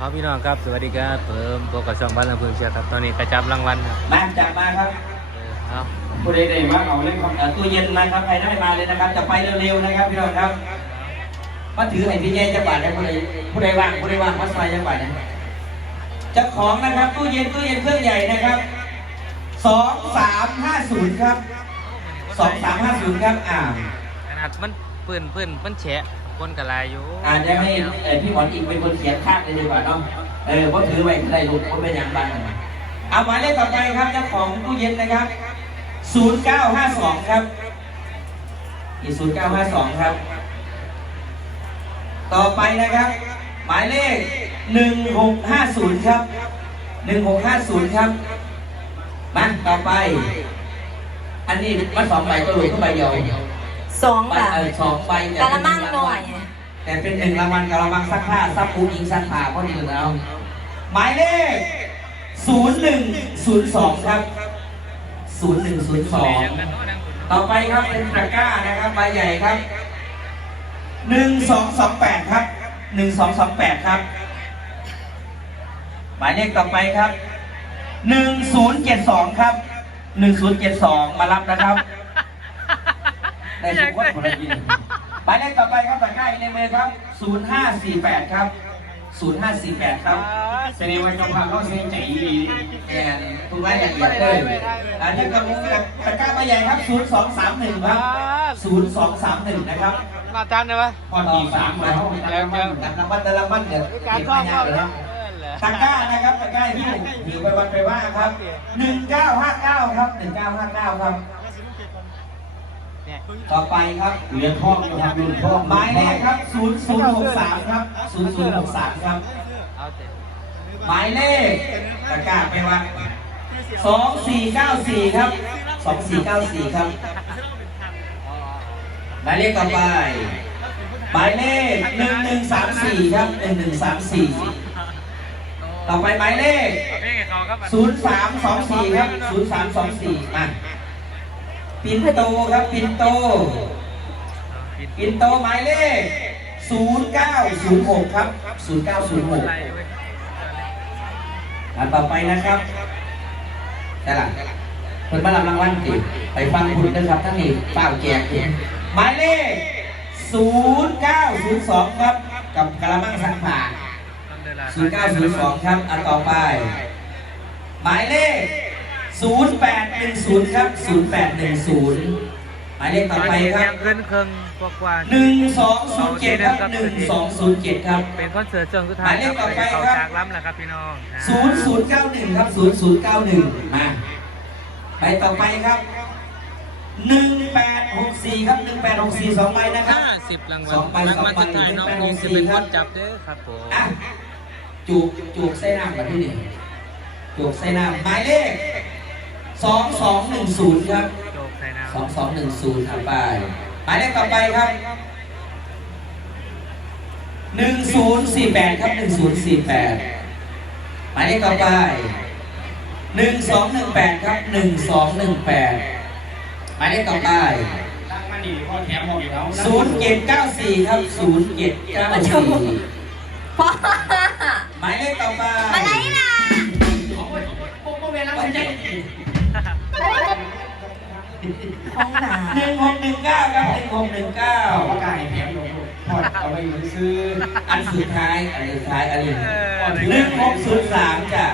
ครับพี่น้องครับ สวัสดีครับเพิ่มพบกับช่องบ้านลำพูนเชียร์ครับ ตอนนี้กระจับรางวัลครับมาจับมาครับเออครับผู้ใดได้มาเอาเล่นของเอ่อตู้เย็นมาครับใครได้มาเลยนะครับ จะไปเร็วๆนะครับพี่น้องครับมาถือให้พี่แย่จะบาดนะผู้ใดผู้ใดว่างผู้ใดว่างมาใส่จะบาดนะเจ้าของนะครับตู้เย็นตู้เย็นเครื่องใหญ่นะครับสองสามห้าศูนย์ครับสองสามห้าศูนย์ครับอ่า ขนาดมันปืนปืนมันแฉะ คนกระลายอยู่อาจจะให้เอ่อพี่หมอนอีกเป็นคนเขียนคาดเลยดีกว่าเนาะเออเพราะถือไว้ได้รู้ว่าเป็นอย่างไรเอาหมายเลขต่อไปครับเจ้าของตู้เย็นนะครับศูนย์เก้าห้าสองครับอีศูนย์เก้าห้าสองครับ ต่อไปนะครับ หมายเลขหนึ่งหกห้าศูนย์ครับหนึ่งหกห้าศูนย์ครับมาต่อไป อันนี้มันสองใบก็หลุดเข้าใบเดียว สองใบค่ะเออสองใบแต่กะเป็ละมังรางหน่อวัยลแต่เป็นหนึ่งรางวัลกะละมังซักผ้าซักปูยิงซักผ้าเพราะนี่ถึงแล้วหมายเลขศูนย์หนึ่งศูนย์สองครับศูนย์หนึ่งศูนย์สองต่อไปครับเป็นตะกร้านะครับใบใหญ่ครับหนึ่งสองสองแปดครับหนึ่งสองสองแปดครับ หมายเลขต่อไปครับหนึ่งศูนย์เจ็ดสองครับหนึ่งศูนย์เจ็ดสองมารับนะครับ ได้ทุกคนคนละทีหมายเลขต่อไปครับตะกร้าอยู่ในมือครับศูนย์ห้าสี่แปดครับศูนย์ห้าสี่แปดครับแสดงว่าเจ้าภาพเขาเสียใจดีแอนทุกรายละเอียดเลยอันนี้กำลังตะกร้าใบใหญ่ครับศูนย์สองสามหนึ่งครับศูนย์สองสามหนึ่งนะครับมาจานเลยวะพอตีสามมาเขาไปเดี๋ยวเดี๋ยวแต่ละวันแต่ละวันเดี๋ยวการเก็บข้อไม่ข้ยาอกเลยนะเออเหรอตะกร้านะครับตะกร้าที่ถือไปวันไปว่าครับหนึ่งเก้าห้าเก้าครับหนึ่งเก้าห้าเก้าครับเนี่ย ต่อไปครับเหรียญทองนะครับรุ่นทองหมายเลขครับศูนย์ศูนย์หกสามครับศูนย์ศูนย์หกสามครับหมายเลขตะกร้าไปว่าสองสี่เก้าสี่ครับสองสี่เก้าสี่ครับหมายเลขต่อไปหมายเลขหนึ่งหนึ่งสามสี่ครับหนึ่งหนึ่งสามสี่ต่อไปหมายเลขเอาเพลงให้เขาครับศูนย์สามสองสี่ครับศูนย์สามสองสี่มา ปินโตครับปินโตปินโตหมายเลขศูนย์เก้าศูนย์หกครับศูนย์เก้านย์หกอันต่อไปนะครับแต่ละคนมารับรางวัลสิไปฟังคุณนะครับท่านนี่เป้าแจกคุณหมายเลขศูนย์เก้าศูนย์สองครับ กับกระมังสังผ่าศูนย์เก้าศูนย์สองครับอันต่อไป หมายเลข ศูนย์แปดหนึ่งศูนย์ครับศูนย์แปดหนึ่งศูนย์หมายเลขต่อไปครับเกินเครื่องกว่ากว่าหนึ่งสองศูนย์เจ็ดครับหนึ่งสองศูนย์เจ็ดครับ เป็นคอนเสิร์ตเชิงสุดท้ายหมายเลขต่อไปครับจากล้ำแหละครับพี่น้องศูนย์ศูนย์เก้าหนึ่งครับศูนย์ศูนย์เก้าหนึ่งมาไปต่อไปครับหนึ่งแปดหกสี่ครับหนึ่งแปดหกสี่สองใบนะครับห้าสิบรางวัลสองใบรางวัลสองใบสุดท้ายน้องหนึ่งแปดคหงกจะสี่เป็นครันบจับเด้อครับผมอะจูบจูบใส่น้ำมาที่นี่จูบใส่น้ำหมายเลข สองสองหนึ่งศูนย์ครับโจกใส่น้สองสองหนึ่งศูนย์ไปหมายเลขต่อไปครับหนึ่งศูนย์สี่แปดครับหนึ่งศูนย์สี่แปดหมายเลขต่อไปหนึ่งสองหนึ่งแปดครับหนึ่งสองหนึ่งแปดหมายเลขต่อไปรักมันดีพอแถมหมดแล้วศูนย์เจ็ดเก้าสี่ครับศูนย์เจ็ดเก้าสี่พ่อหมายเลขต่อไปมาไหนล่ะ ปุ๊บปุ๊บเวลามันจะห้องหนาหนึ่งหกหนึ่งเก้าครับหนึ่งหกหนึ่งเก้าเอาปากกาแถมลงพอเอาไปซื้อ อันสุดท้ายอันสุดท้ายอันนี้ำเออหนึ่งหกศูนย์สามจ้ะ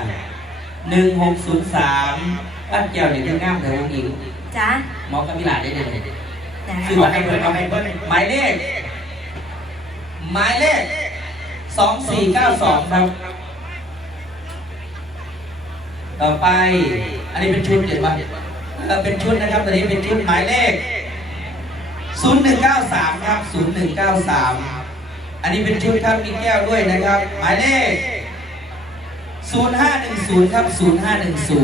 หนึ่งหกศูนย์สามตั้งแก้วเนี่ยเป็นง่ามแต่วงหญิงจ้ะหมอกบมิลาได้เลยจ้ะคือว่าให้เปิดเอาให้เปิดหมายเลข หมายเลขสองสี่เก้าสองครับ ต่อไป อันนี้เป็นชุดเดี๋ยวมาเป็นชุดนะครับตอนนี้เป็นชุดหมายเลขศูนย์หนึ่งเก้าสามครับศูนย์หนึ่งเก้าสามอันนี้เป็นชุดครับมีแก้วด้วยนะครับ หมายเลข 0510 ครับ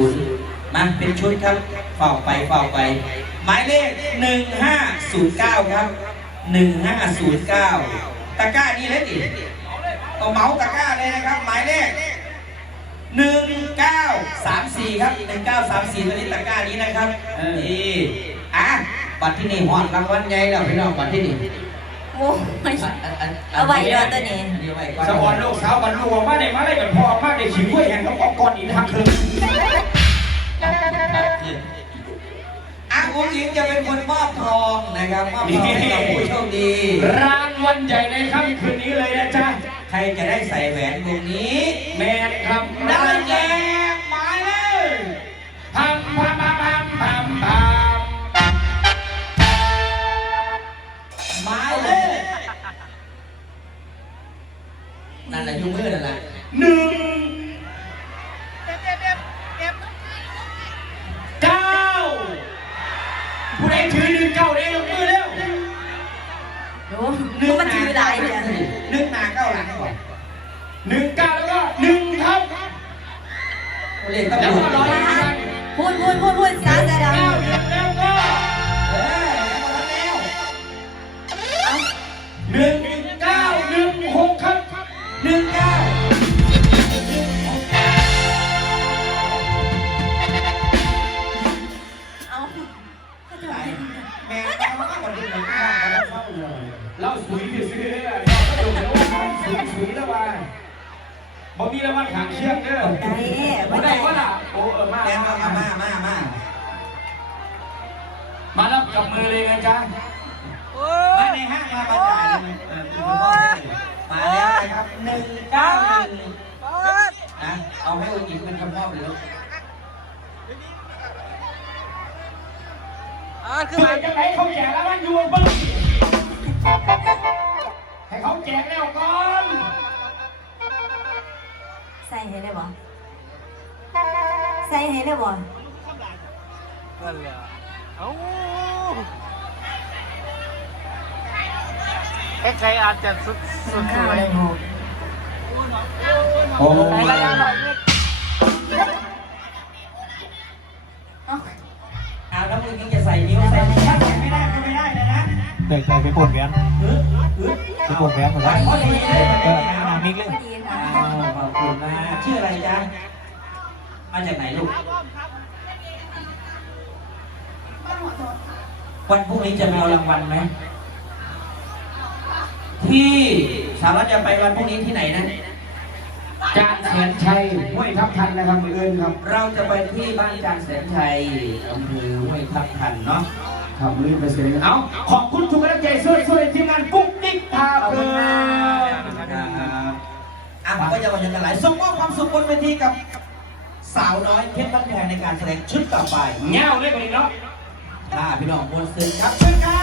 0510 มาเป็นชุดครับเฝ้าไปเฝ้าไป หมายเลข 1509 ครับ 1509 ตะกร้านี้เลยดิต้องเมาตะกร้าเลยนะครับ หมายเลข 1934 ครับ 1934ตัวนี้ตะกร้านี้นะครับนี่อะบัตรที่นี่หอดรางวัลใหญ่แล้วพี่น้องบัตรที่นี่โอ้ยอันอันอันเอาไว้ด้วยตัวนี้อัเอาไว้ก่อนสปอนลูกสาวบรรลุมาได้มาได้กับพ่อมาได้ขิงด้วยแห่งกับออกก่อนอีกทางคืนอะอุ้งอิงจะเป็นคนมอบทองนะครับมอบทองให้กับผู้โชคดีรางวัลใหญ่ในค่ำคืนนี้เลยนะจ๊ะใครจะได้ใส่แหวนวงนี้ แมนครับได้แก่แก่มายเลยพัมพัมพัมพัมพัมพัมหมายเลขนั่นแหละยุ่งเมื่อนั่นแหละหนึ่งเก้าผู้ใดถือหนึ่งเก้า เรียกตำรวจพูดพูดพูดพูดสาจะดังเก้าเดือนแล้วก็เฮ้ยแล้วหนึ่งเก้าหนึ่งหกครับหนึ่งเก้าเอาเขาจะให้แม่เอามาก่อนดีเลยข้าวแล้วเข้าเลยเราสุยไปซื้อเนี่ยเราสุยสุยแล้วว่า บ่มีแล้วว่าขางเชือกเด้อได้บ่ไม่ได้ได้ว่าล่ะโอ้เออมาแม่มามามามามามามามารับกับมือเลยนะจ๊ะมาในห้างมาประจ่ายเออคุณพ่อมาแล้วนะครับหนึ่งเก้าหนึ่งนะเอาให้อุ้งอิงเป็นคำมอบเลยลูกคือไหนจะไหนเขาแจกแล้วมันอยู่เบิ้งให้เขาแจกแล้วก่อนใส่ให้ได้บ่ใส่ให้ได้บ่นั่นแหละเอ้าเอ๊ะใครอาจจะสุดสุดข้าวเลเลยยหกโอ้ใครระยะหน่อยนิดเอาเอาแล้วมึงยังจะใส่นิ้วใส่ถ้าใส่ไม่ได้ก็ไม่ได้เลยนะเด็กๆไปปวดแขนฮึฮึไปปวดแขนหมดวัแล้วนพอดีเลยเออนามิกเลยพอดีนะอ้าว ขอบคุณมากชื่ออะไรจ๊ะ มาจากไหนลูก วันพรุ่งนี้จะมาเอารางวัลไหม ที่สามารถจะไปวันพรุ่งนี้ที่ไหนนะจานแสนชัยห้วยทับทันนะครับมืออื่นครับ เราจะไปที่บ้านจางแสนชัยอำเภอห้วยทับทันเนาะครับมืออื่นไปเสร็จแล้วเอาขอบคุณทุกกำลังใจช่วยช่วยทีมงานปุ๊กติ๊กพาขอบเพคุลิณมากนครับ อะผมก็จะมาเชิญกันหลายส่งมอบความสุขบนเวทีกับ สาวน้อยเพชรบ้านแพงในการแสดงชุดต่อไป เงาเลยไปเนาะ อ่าพี่น้องมวลซึ้งครับเชิญครับ